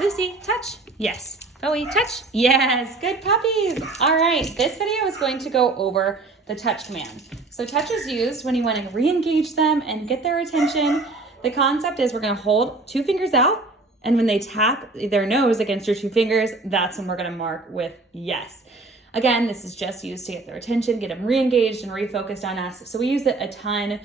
Lucy, touch. Yes. Bowie, touch. Yes. Good puppies. All right. This video is going to go over the touch command. So touch is used when you want to re-engage them and get their attention. The concept is we're going to hold 2 fingers out, and when they tap their nose against your 2 fingers, that's when we're going to mark with yes. Again, this is just used to get their attention, get them re-engaged and refocused on us. So we use it a ton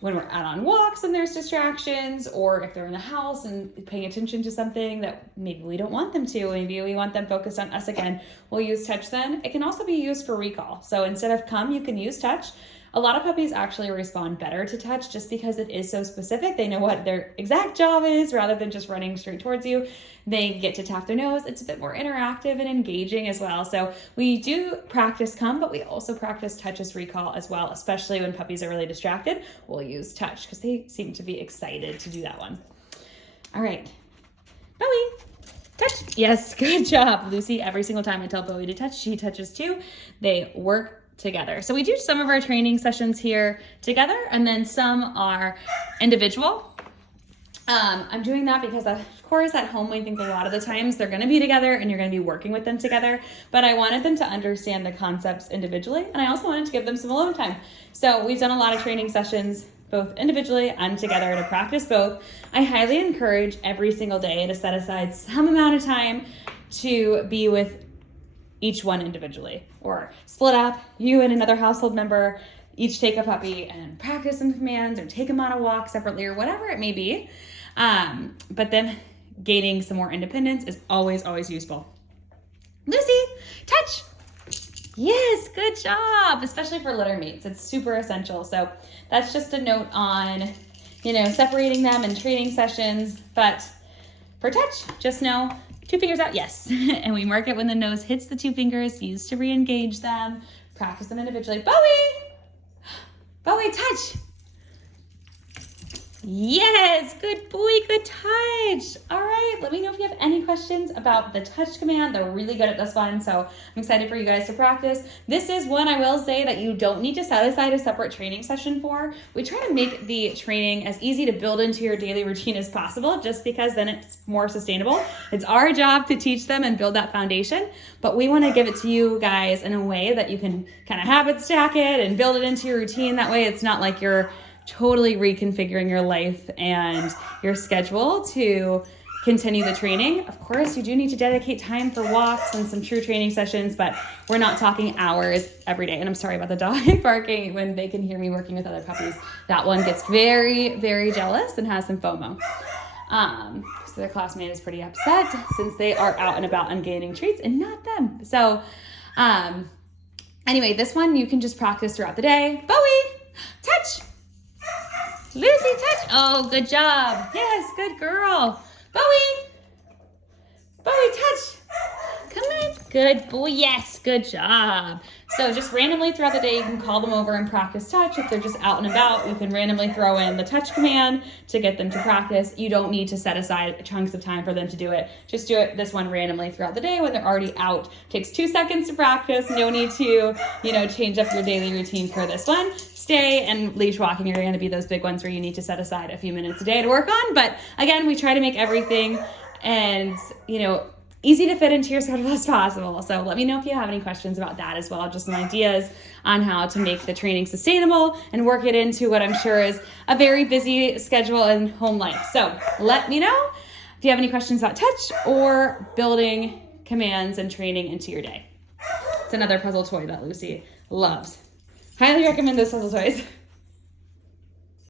when we're out on walks and there's distractions, or if they're in the house and paying attention to something that maybe we don't want them to, maybe we want them focused on us again, we'll use touch then. It can also be used for recall. So instead of come, you can use touch. A lot of puppies actually respond better to touch just because it is so specific. They know what their exact job is rather than just running straight towards you. They get to tap their nose. It's a bit more interactive and engaging as well. So we do practice come, but we also practice touch as recall as well, especially when puppies are really distracted. We'll use touch because they seem to be excited to do that one. All right, Bowie, touch. Yes, good job, Lucy. Every single time I tell Bowie to touch, she touches too. They work together. So we do some of our training sessions here together, and then some are individual. I'm doing that because of course at home we think a lot of the times they're going to be together and you're going to be working with them together, but I wanted them to understand the concepts individually, and I also wanted to give them some alone time. So we've done a lot of training sessions both individually and together to practice both. I highly encourage every single day to set aside some amount of time to be with each one individually, or split up, you and another household member each take a puppy and practice some commands or take them on a walk separately or whatever it may be. But then gaining some more independence is always, always useful. Lucy, touch. Yes, good job, especially for litter mates. It's super essential. So that's just a note on, separating them in training sessions. But for touch, just know 2 fingers out, yes. And we mark it when the nose hits the 2 fingers, used to re-engage them, practice them individually. Bowie, touch. Yes, good boy, good touch. All right, let me know if you have any questions about the touch command. They're really good at this one, so I'm excited for you guys to practice. This is one I will say that you don't need to set aside a separate training session for. We try to make the training as easy to build into your daily routine as possible, just because then it's more sustainable. It's our job to teach them and build that foundation, but we want to give it to you guys in a way that you can kind of habit stack it and build it into your routine. That way it's not like you're totally reconfiguring your life and your schedule to continue the training. Of course, you do need to dedicate time for walks and some true training sessions, but we're not talking hours every day. And I'm sorry about the dog barking when they can hear me working with other puppies. That one gets very, very jealous and has some FOMO. So their classmate is pretty upset since they are out and about and gaining treats and not them. So anyway, this one you can just practice throughout the day. Bowie, touch. Lucy, touch. Oh, good job. Yes, good girl. Bowie, touch. Come on. Good boy. Yes, good job. So just randomly throughout the day, you can call them over and practice touch. If they're just out and about, you can randomly throw in the touch command to get them to practice. You don't need to set aside chunks of time for them to do it. Just do it this one randomly throughout the day when they're already out. Takes 2 seconds to practice. No need to, change up your daily routine for this one. Stay and leash walking are going to be those big ones where you need to set aside a few minutes a day to work on. But again, we try to make everything and, easy to fit into your schedule as possible. So let me know if you have any questions about that as well. Just some ideas on how to make the training sustainable and work it into what I'm sure is a very busy schedule and home life. So let me know if you have any questions about touch or building commands and training into your day. It's another puzzle toy that Lucy loves. Highly recommend those puzzle toys.